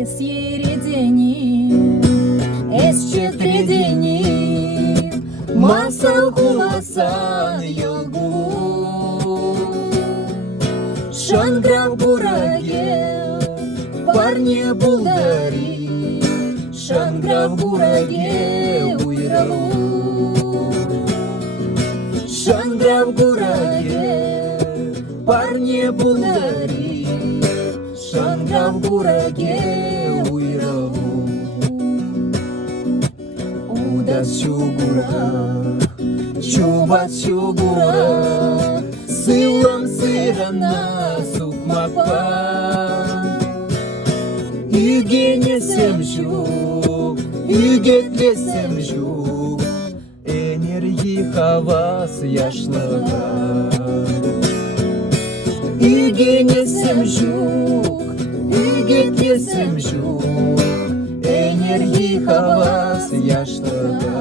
Es yerideni, es çetredeni, masal kulasan yolgu. Шанграв гураге, парне булдари, Шанграв гураге уйралу. Шанграв гураге, парне булдари, Шанграв гураге уйралу. Удас чугурах, чубат чугурах, Сылам сырана сукмакпа. Үйге несем жук, үйге тлесем жук, энергии хавас яшлыга. Үйге несем жук, үйге тлесем жук, энергии хавас яшлыга.